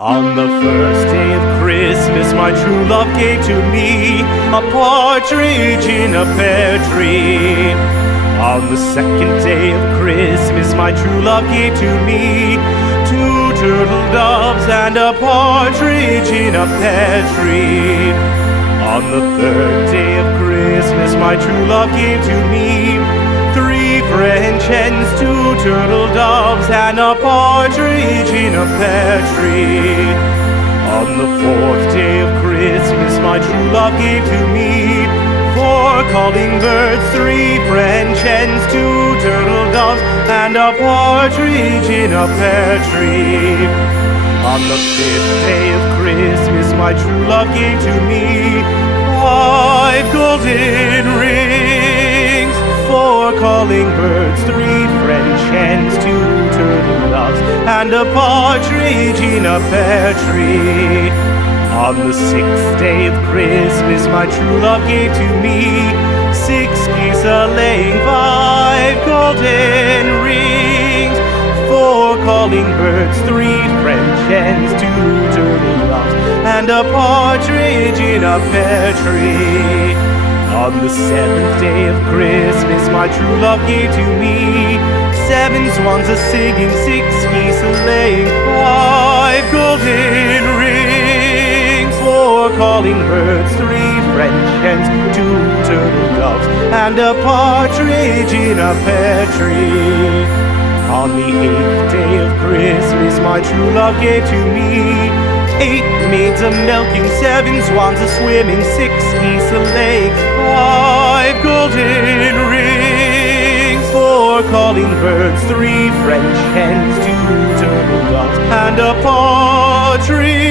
On the first day of Christmas, my true love gave to me a partridge in a pear tree. On the second day of Christmas, my true love gave to me two turtle doves and a partridge in a pear tree. On the third day of Christmas, my true love gave to me three French hens, two turtle doves, and a partridge in a pear tree. On the fourth day of Christmas, my true love gave to me four calling birds, three French hens, two turtle doves, and a partridge in a pear tree. On the fifth day of Christmas, my true love gave to me five golden rings, four calling birds, three French hens, two turtle doves, and a partridge in a pear tree. On the sixth day of Christmas, my true love gave to me six geese a-laying, five golden rings, four calling birds, three French hens, two turtle doves, and a partridge in a pear tree. On the seventh day of Christmas, my true love gave to me seven swans a-singing, six geese a-laying, five golden rings, four calling birds, three French hens, two turtle doves, and a partridge in a pear tree. On the eighth day of Christmas, my true love gave to me eight maids a-milking, seven swans a-swimming, six geese a-laying, five golden rings, four calling birds, three French hens, two turtle doves, and a partridge